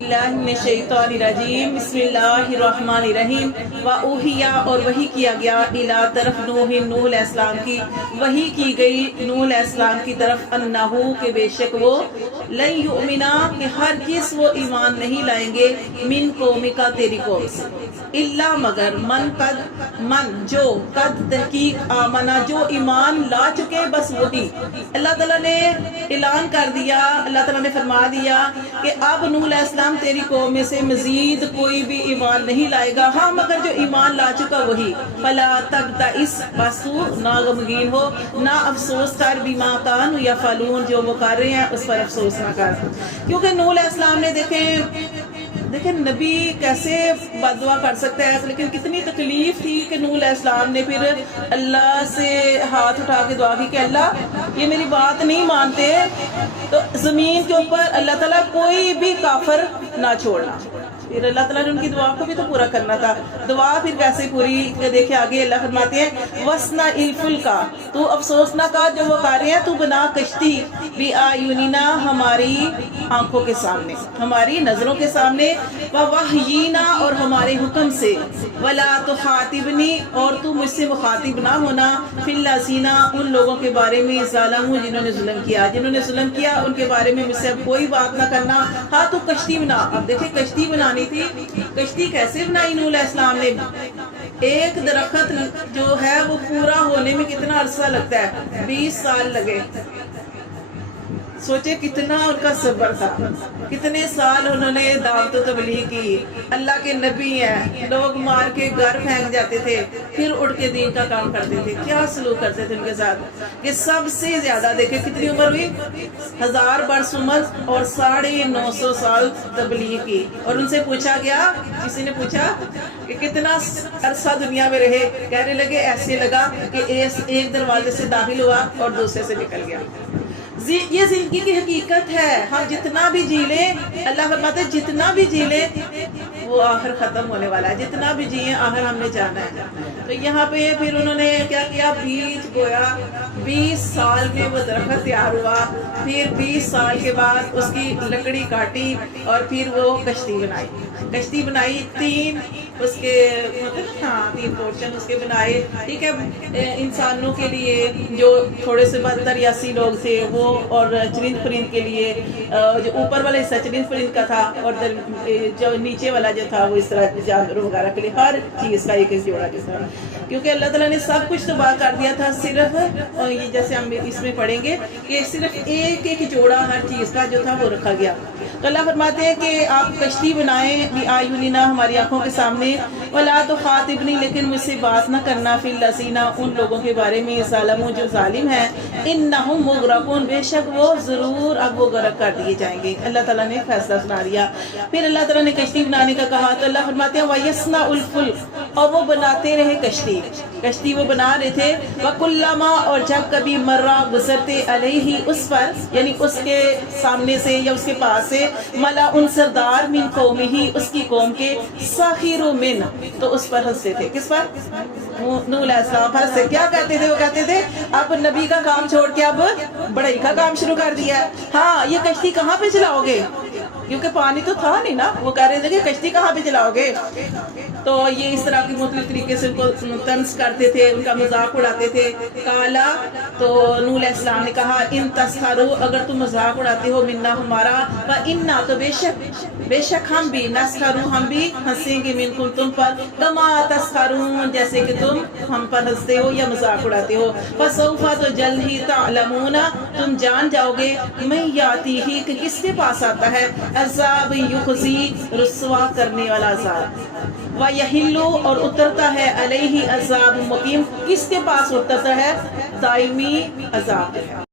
बिस्मिल्लाहिर्रहमानिर्रहीम बिस्मिल्लाहिर्रहमानिर्रहीम व उहिया और वही किया गया इला तरफ नूह अलैहिस्सलाम की वही की गई नूह अलैहिस्सलाम की तरफ अन्नहु के बेशक वो लन युमिना कि हरगिज़ वो ईमान नहीं लाएंगे मिन कौमिका तेरी कौम से इल्ला मगर मन जो कद तहकीक आमना जो ईमान ला चुके बस वही। अल्लाह ताला ने ऐलान कर दिया, अल्लाह ताला ने फरमा दिया कि अब नूह अलैहिस्सलाम तेरी कौम में से मजीद कोई भी ईमान नहीं लाएगा, हाँ मगर जो ईमान ला चुका वही। फला तबतइस बस तू ना गमगीन हो ना अफसोस कर बिमा कान या फलून जो वो कर रहे हैं उस पर अफसोस ना कर, क्योंकि नूह अलैहिस्सलाम ने देखे नबी कैसे बददुआ कर सकता है, लेकिन कितनी तकलीफ थी कि नूह अलैहिस्सलाम ने फिर अल्लाह से हाथ उठा के दुआ की कि अल्लाह ये मेरी बात नहीं मानते तो ज़मीन के ऊपर अल्लाह ताला कोई भी काफिर ना छोड़ना। फिर अल्लाह ताला ने उनकी दुआ को भी तो पूरा करना था। दुआ फिर कैसे पूरी, देखे आगे अल्लाह फरमाते हैं वसना इल्फुल का, तू अफसोस ना कर जो वो कर रहे हैं, तू बना कश्ती भी आयुनिना हमारी आंखों के सामने, हमारी नजरों के सामने, व वहयीना और हमारे हुक्म से, वला तो खातिबनी और तू मुझसे मुखातिब ना होना, फिल्लासीना उन लोगों के बारे में ज़ालमू जिन्होंने जुल्म किया उनके बारे में मुझसे अब कोई बात ना करना। हाँ तू कश्ती बना। अब देखे कश्ती बनानी थी, कश्ती कैसे बनाई नूह अलैहिस्सलाम ने? एक दरख्त जो है वो पूरा होने में कितना अरसा लगता है, 20 साल लगे। सोचे कितना उनका सब्र था, कितने साल उन्होंने दावत तबलीग की। अल्लाह के नबी हैं, लोग मार के घर फेंक जाते थे, फिर उठ के दीन का काम करते थे। क्या सलूक करते थे उनके साथ कि सबसे ज्यादा देखे कितनी उम्र हुई, 1000 बरस उम्र और 950 साल तबलीग की। और उनसे पूछा गया, किसी ने पूछा कि कितना अरसा दुनिया में रहे, कहने लगे ऐसे लगा कि एक दरवाजे से दाखिल हुआ और दूसरे से निकल गया। ये जिंदगी की हकीकत है। हम जितना भी जी ले, अल्लाह फरमाते हैं जितना भी जी ले वो आखिर खत्म होने वाला है, जितना भी जिए आखिर हमने जाना है। तो यहाँ पे फिर उन्होंने क्या किया, बीज बोया, 20 साल में वो दरख्त तैयार हुआ, फिर 20 साल के बाद उसकी लकड़ी काटी और फिर वो कश्ती बनाई 3 उसके मतलब 3 पोर्शन उसके बनाए। ठीक है, इंसानों के लिए जो थोड़े से 72 या 80 लोग थे वो, और चरिंद परिंद के लिए जो ऊपर वाला हिस्सा चरिंद परिंद का था और जो नीचे वाला जो था वो इस तरह जानवरों वगैरह के लिए, हर चीज़ का एक जोड़ा जो था, क्योंकि अल्लाह ताला ने सब कुछ तबाह कर दिया था। सिर्फ और ये जैसे हम इसमें पढ़ेंगे कि सिर्फ एक जोड़ा हर चीज़ का जो था वो रखा गया। तो अल्लाह फरमाते हैं कि आप कश्ती बनाएं भी आयुनिना हमारी आंखों के सामने, वला तो खातिबनी लेकिन मुझसे बात ना करना, फिल लसीना उन लोगों के बारे में ज़ालिमू जो जालिम है, इन्नहुम मुगरकून बेशक वो ज़रूर अब वो गर्क कर दिए जाएंगे। अल्लाह ताला ने फैसला सुना दिया। फिर अल्लाह ताला ने कश्ती बनाने का कहा तो अल्लाह फरमाते हैं वयस्ना उल फुल्क और वो बनाते रहे कश्ती वो बना रहे थे। वकुल्लमा और जब कभी मर्रा गुजरते अलैहि उस पर, यानी उसके सामने से या उसके पास से, मला उन सरदार मिन कौमिही उसकी कौम के, साखिरु मिन तो उस पर हंसते थे। किस पर? नूह अलैहिस्सलाम हंसते। क्या कहते थे? वो कहते थे अब नबी का काम छोड़ के अब बढ़ई का काम शुरू कर दिया है। हाँ ये कश्ती कहाँ पे चलाओगे, क्योंकि पानी तो था नहीं ना। वो कह रहे थे कि कश्ती कहाँ पे चलाओगे। तो ये इस तरह की मुख्तलिफ तरीके से उनको तंज करते थे, उनका मजाक उड़ाते थे। काला तो नूह अलैहिस्सलाम ने कहा इन तस्खरू अगर तुम मजाक उड़ाते हो मिन्ना हमारा, व इन्ना तो बेशक हम भी नस्खरू हम भी हंसेंगे मिनकुम तुम पर, कमा तस्खरून जैसे कि तुम हम पर हंसते हो या मजाक उड़ाते हो। फसौफा तो जल्द ही तअलमूना तुम जान जाओगे, मैं याती ही कि किसके पास आता है अज़ाब युखज़ी रुस्वा करने वाला अज़ाब, व यहिल्लु और उतरता है अलैहि अज़ाब मुकीम किसके पास उतरता है दायमी अज़ाब है।